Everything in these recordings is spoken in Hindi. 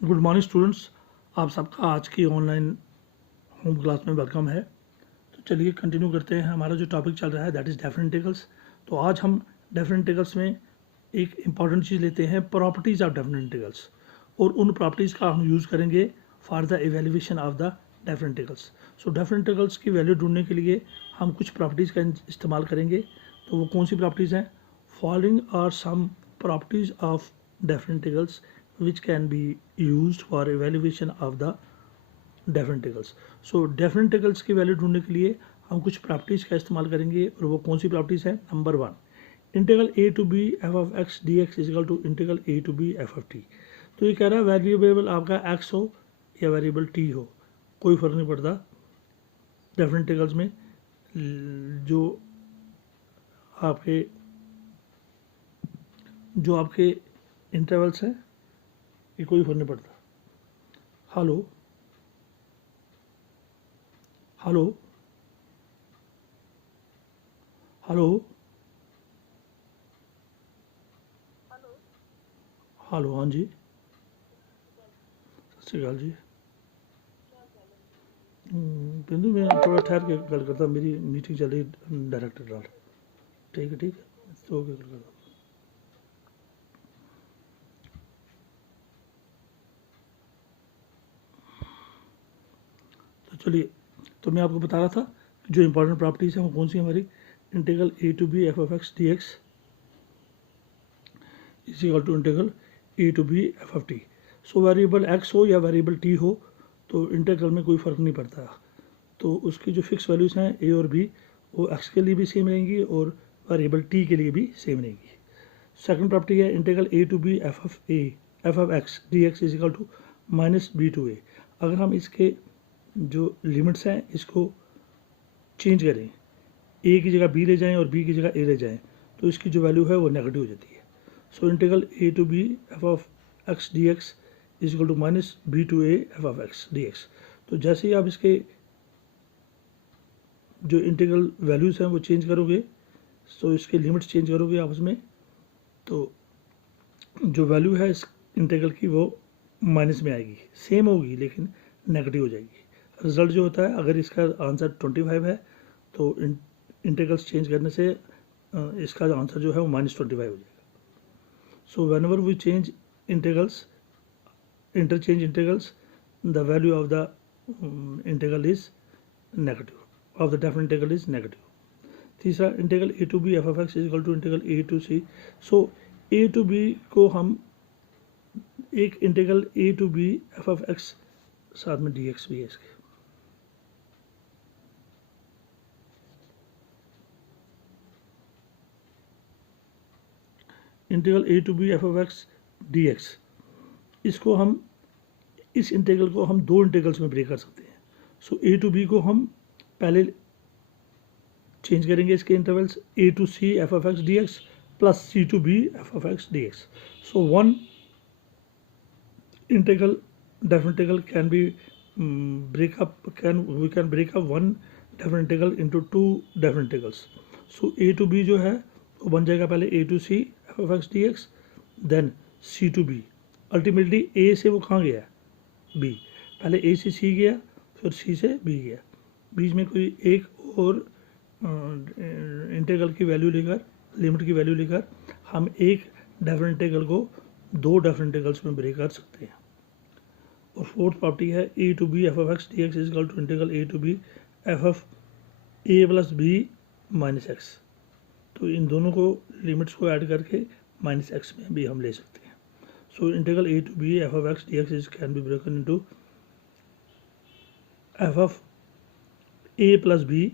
गुड मॉर्निंग स्टूडेंट्स, आप सबका आज की ऑनलाइन होम क्लास में वेलकम है। तो चलिए कंटिन्यू करते हैं। हमारा जो टॉपिक चल रहा है दैट इज़ डेफिनेट इंटीग्रल्स। तो आज हम डेफिनेट इंटीग्रल्स में एक इम्पॉर्टेंट चीज़ लेते हैं, प्रॉपर्टीज़ ऑफ डेफिनेट इंटीग्रल्स, और उन प्रॉपर्टीज़ का हम यूज़ करेंगे for the evaluation of the definite integrals. So definite integrals की वैल्यू ढूंढने के लिए हम कुछ प्रॉपर्टीज़ का इस्तेमाल करेंगे। तो वो कौन सी प्रॉपर्टीज़ हैं? Following are some properties of definite integrals which can be used for evaluation of the definite integrals. So definite integrals की वैल्यू ढूंढने के लिए हम कुछ प्रॉपर्टीज़ का इस्तेमाल करेंगे, और वो कौन सी प्रॉपर्टीज़ हैं? Number 1, integral a to b f of x d x is equal to integral a to b f of t. तो ये कह रहा है वेरिएबल आपका एक्स हो या वेरिएबल टी हो, कोई फ़र्क नहीं पड़ता। डेफिनेट इंटीग्रल्स में जो आपके इंटरवल्स हैं, ये कोई फर्क नहीं पड़ता। हेलो हेलो हेलो हेलो, हाँ जी, सत श्रीकाल जी। बिंदु, मैं थोड़ा ठहर के गल करता, मेरी मीटिंग चल रही डायरेक्टर नाल। ठीक है तो गल करता। तो चलिए, तो मैं आपको बता रहा था कि जो इंपॉर्टेंट प्रॉपर्टीज़ हैं वो कौन सी हमारी, integral a to b f of x d x is equal to integral a to b f of t. So variable x हो या वेरिएबल टी हो, तो इंटीग्रल में कोई फ़र्क नहीं पड़ता। तो उसकी जो फिक्स वैल्यूज़ हैं ए और बी, वो एक्स के लिए भी सेम रहेंगी और वेरिएबल टी के लिए भी सेम रहेंगी। सेकंड प्रॉपर्टी है integral a to b f of x d x is equal to minus b to a. अगर हम इसके जो लिमिट्स हैं इसको चेंज करें, ए की जगह बी ले जाएं और बी की जगह ए ले जाएं, तो इसकी जो वैल्यू है वो नेगेटिव हो जाती है। So integral a to b f of x d x is equal to minus b to a f of x d x. तो जैसे ही आप इसके जो इंटीग्रल वैल्यूज़ हैं वो चेंज करोगे, तो इसके लिमिट्स चेंज करोगे आपस में, तो जो वैल्यू है इस इंटीग्रल की वो माइनस में आएगी, सेम होगी लेकिन नेगेटिव हो जाएगी। रिजल्ट जो होता है, अगर इसका आंसर 25 है तो इंटीग्रल्स चेंज करने से इसका आंसर जो है वो -25 हो जाएगा। So whenever we change integrals, interchange integrals, the value of the integral is negative, of the definite integral is negative. तीसरा, integral a to b f of x is equal to integral a to c. So a to b को हम एक integral a to b f of x, साथ में डी एक्स भी है इसके, integral a to b f of x d x, इसको हम, इस इंटीग्रल को हम दो इंटीग्रल्स में ब्रेक कर सकते हैं। सो ए टू बी को हम पहले चेंज करेंगे इसके intervals, a to c f of x d x plus c to b f of x d x. So one integral definite integral can be we can break up one definite integral into two definite integrals. So a to b जो है वो बन जाएगा पहले a to c f of x dx, then c to b। Ultimately a से वो कहाँ गया? b। पहले a से c गया, फिर c से b गया, बीच में कोई एक और इंटीग्रल की वैल्यू लेकर, लिमिट की वैल्यू लेकर हम एक डेफिनेट इंटीग्रल को दो डेफिनेट इंटीग्रल्स में ब्रेक कर सकते हैं। और फोर्थ प्रॉपर्टी है a to b f of x d x is equal to integral a to b f of a plus b minus x. तो इन दोनों को, लिमिट्स को ऐड करके माइनस एक्स में भी हम ले सकते हैं। So integral a to b f of x d x is can be broken into f of a plus b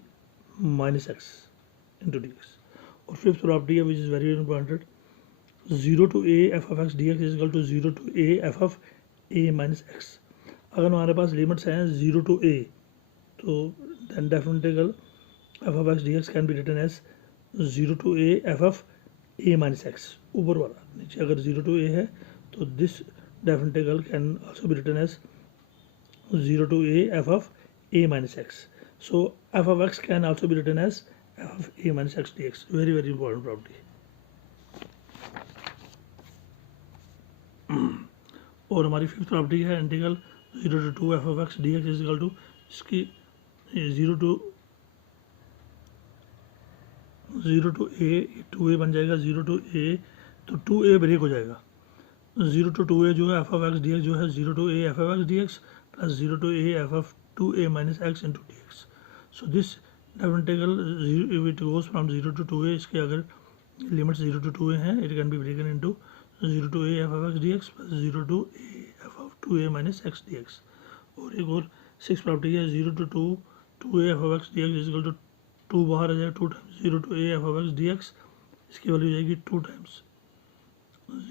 minus x into d x. और फिफ्थ प्रॉपर्टी है which is very important, 0 to a f of x dx is equal to 0 to a f of a minus x। अगर हमारे पास लिमिट्स हैं 0 to a, तो then definite integral f of x dx can be written as 0 to a f of a minus x। ऊपर वाला, नीचे अगर 0 to a है तो this definite integral can also be written as 0 to a f of a minus x। So f of x can also be written as f of a minus x dx। very very important property। और हमारी फिफ्थ प्रॉपर्टी है integral 0 to 2 f of x d x is equal to इसकी 0 to ए 2a बन जाएगा 0 to a, तो 2a ब्रेक हो जाएगा 0 to 2a जो है F of x d x जो है 0 to a f of x d x plus 0 to a f of 2a minus x into d x. So this integral it goes from 0 to 2a, इसके अगर लिमिट्स 0 to 2a हैं it can be ब्रेकन into 0 to a f of x d x plus 0 to a f of 2a minus x d x. और एक और सिक्स प्रॉपर्टी है 0 to 2 a f of x d x is equal to 2 बाहर आ जाएगा 2 times 0 to a f of x d x, इसकी वैल्यू जाएगी 2 times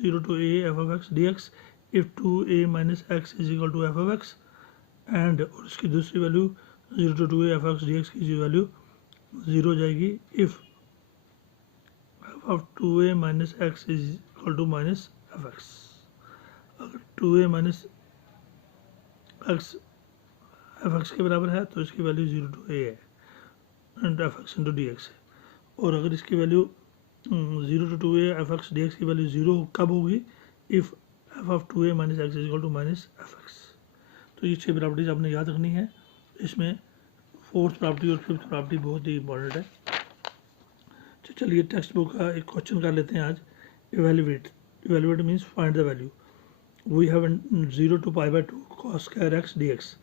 0 to a f of x d x if 2a minus x is equal to f of x, and और इसकी दूसरी value 0 to 2a f of x d x की वैल्यू 0 हो जाएगी if f of 2a minus x is equal to minus f x. अगर 2a minus x F x के बराबर है तो इसकी वैल्यू 0 to a है and f x into d x है. और अगर इसकी value 0 to 2a f x d x की वैल्यू 0 कब होगी if f of 2a minus x is equal to minus f x. तो ये 6 प्रॉपर्टीज आपने याद रखनी है. इसमें फोर्थ प्रॉपर्टी और फिफ्थ प्रॉपर्टी बहुत ही इंपॉर्टेंट है. तो चलिए टेक्स्ट बुक का एक क्वेश्चन कर लेते हैं आज. Evaluate means find the value. We have 0 to pi by 2 cos square x d x.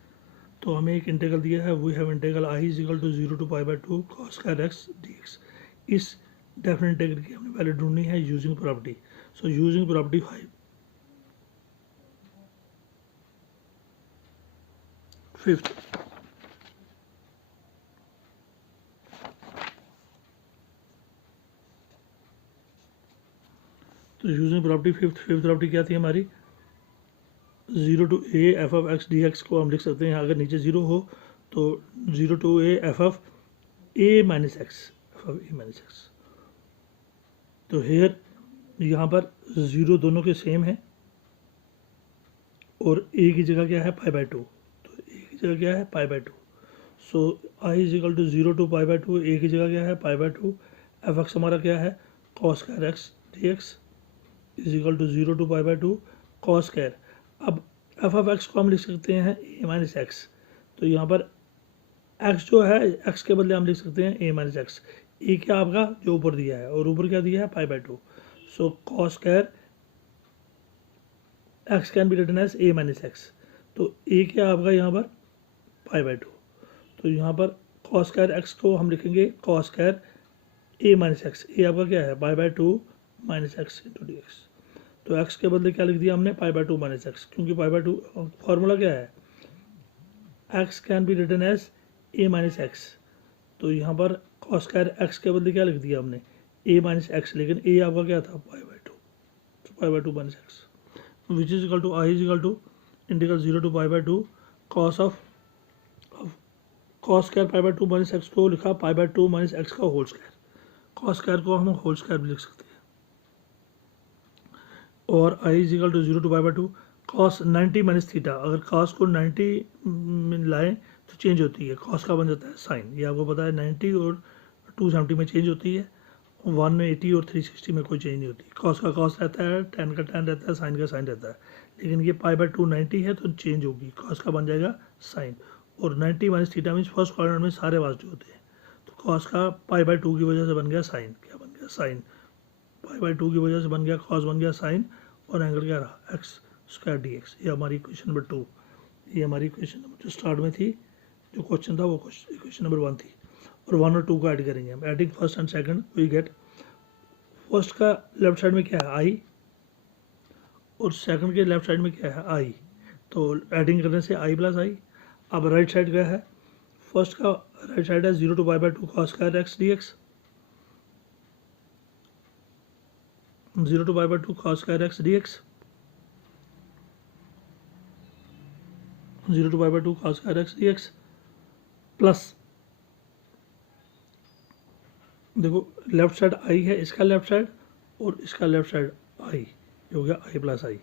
तो हमें एक इंटीग्रल दिया है, we have integral I is equal to 0 to pi by 2 cos square x d x. इस डेफिनेट इंटीग्रल की हमने वैल्यू ढूंढनी है using property. So using property 5 fifth. तो यूजिंग प्रॉपर्टी फिफ्थ प्रॉपर्टी क्या थी हमारी 0 to a f of x d x को हम लिख सकते हैं अगर नीचे 0 हो तो 0 to a f of a minus x F of a minus x. तो हेयर यहाँ पर 0 दोनों के सेम है और a की जगह क्या है पाई बाई 2, तो a की जगह क्या है pi by 2. So i is equal to 0 to pi by 2, a की जगह क्या है पाई बाई 2, एफ एक्स हमारा क्या है cos square x d x is equal to 0 to pi by 2 cos square. अब एफ ऑफ एक्स को हम लिख सकते हैं ए माइनस एक्स. तो यहाँ पर एक्स जो है एक्स के बदले हम लिख सकते हैं ए माइनस एक्स. ए क्या आपका जो ऊपर दिया है और ऊपर क्या दिया है pi by 2. So cos square x can be written as a minus x. तो ए क्या आपका यहाँ पर पाई बाई 2. तो यहाँ पर कॉस स्क्वायर एक्स को हम लिखेंगे कॉस स्क्वायर ए माइनस एक्स. ए आपका क्या है pi by 2 minus x into d x. तो x के बदले क्या लिख दिया हमने पाई बाई 2 माइनस एक्स, क्योंकि पाई बाई 2 फॉर्मूला क्या है x can be written as a minus x. तो यहाँ पर कॉस स्क्वायर x के बदले क्या लिख दिया हमने a माइनस एक्स, लेकिन a आपका क्या था पाई बाई 2, तो pi by 2 minus x which is equal to I is equal to integral 0 to pi by 2 cos of cos square pi by 2 minus x को लिखा पाई बाई 2 माइनस एक्स का होल स्क्वायर. कॉस स्क्वायर को हम होल स्क्वायर भी लिख सकते हैं. और i is equal to 0 to pi by 2 cos 90 minus theta. अगर कॉस को 90 में लाएँ तो चेंज होती है, कॉस का बन जाता है साइन. ये आपको पता है 90 और 270 में चेंज होती है, 180 और 360 में कोई चेंज नहीं होती. कॉस का कॉस रहता है, tan का tan रहता है, साइन का साइन रहता है. लेकिन ये पाई बाई 2 90 है तो चेंज होगी, कॉस का बन जाएगा साइन. और 90 minus theta means first quadrant में सारे पॉजिटिव होते हैं. तो कॉस का पाई बाई 2 की वजह से बन गया साइन. क्या बन गया साइन. पाई बाई 2 की वजह से बन गया कॉस बन गया साइन और एंगल क्या रहा एक्स स्क्वायर डी एक्स. ये हमारी इक्वेशन नंबर 2. ये हमारी इक्वेशन नंबर जो स्टार्ट में थी जो क्वेश्चन था वो इक्वेशन नंबर 1 थी. और 1 और 2 को ऐड करेंगे हम. Adding first and second we get first का लेफ्ट साइड में क्या है आई और सेकंड के लेफ्ट साइड में क्या है आई. तो एडिंग करने से आई प्लस आई. अब राइट साइड क्या है फर्स्ट का राइट साइड है 0 to pi by 2 cos square x d x. 0 to pi by 2 cos square x d x. 0 to pi by 2 cos square x d x plus देखो लेफ्ट साइड आई है, इसका लेफ्ट साइड और इसका लेफ्ट साइड आई हो गया आई प्लस आई.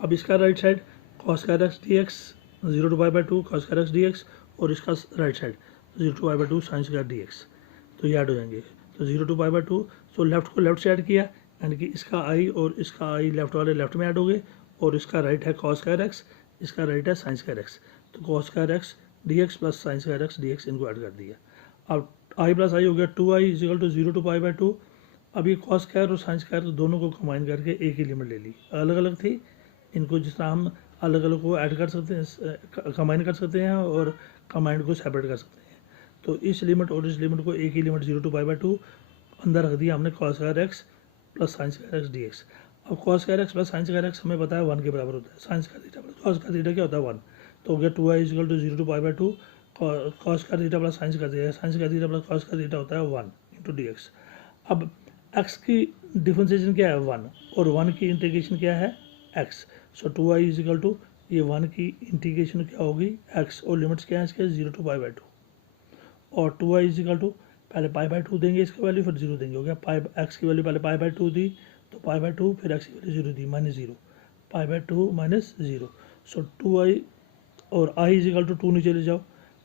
अब इसका right side cos square x d x 0 to pi by 2 cos square x d x और इसका right side 0 to pi by 2 sine square D x. तो ये ऐड हो जाएंगे. तो 0 to पाई बाई 2 तो लेफ्ट को लेफ्ट से ऐड किया यानी कि इसका आई और इसका आई लेफ्ट वाले लेफ्ट में ऐड हो गए और इसका राइट है कॉस स्क्वायर एक्स, इसका राइट है साइन स्क्वायर एक्स। तो cos square x d x plus sine square x d x इनको ऐड कर दिया। अब आई प्लस आई हो गया 2i equal to 0 to pi by 2। अब ये कॉस स्क्वायर और साइन स्क्वायर दोनों को कंबाइन करके एक ही लिमिट ले ली, अलग अलग थी, इनको जिस तरह हम अलग अलग को ऐड कर सकते हैं, कंबाइन कर सकते हैं और कंबाइंड को सेपरेट कर सकते हैं। तो इस लिमिट और इस लिमिट को एक ही लिमिट 0 टू पाई बाई 2 अंदर रख दिया हमने cos square x plus sine square x d x. अब cos square x plus sine square x हमें पता है 1 के बराबर होता है, sine square theta plus cos square theta क्या होता है 1। तो हो गया 2i equal to 0 to pi by 2 cos square theta plus sine square theta, sign square theta plus cos square theta होता है 1 इंटू डी एक्स। अब x की डिफ्रेंशिएशन क्या है 1 और 1 की इंटीग्रेशन क्या है x। So 2i equal to ये 1 की इंटीग्रेशन क्या होगी x और लिमिट्स क्या है इसके 0 टू पाई बाई 2 और 2i इजिकल टू पहले पाई बाई 2 देंगे इसकी वैल्यू फिर 0 देंगे, हो गया पाई x की वैल्यू पहले पाई बाई 2 दी तो पाई बाई 2 फिर x की value 0 the minus 0 pi by 2 minus 0। So 2i और i इजिकल टू 2 नीचे ले जाओ,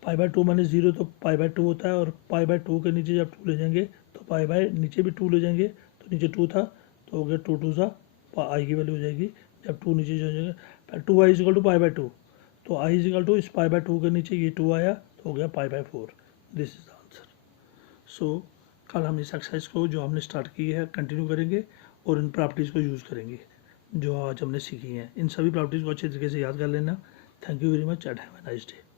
पाई बाई 2 माइनस 0 तो पाई बाई 2 होता है और पाई बाई 2 के नीचे जब 2 ले जाएंगे तो पाई बाई नीचे भी 2 ले जाएंगे तो नीचे 2 था तो हो गया 2 2 सा आई की वैल्यू हो जाएगी, जब 2 नीचे जो जाएगा 2i equal to pi by 2 तो i इजिकल टू इस पाई बाई 2 के नीचे ये 2 आया तो हो गया pi by 4। This is the answer. So कल हम इस एक्सरसाइज को जो हमने स्टार्ट की है कंटिन्यू करेंगे और इन प्रॉपर्टीज़ को यूज़ करेंगे जो आज हमने सीखी हैं। इन सभी प्रॉपर्टीज़ को अच्छे तरीके से याद कर लेना। Thank you very much and have a nice day.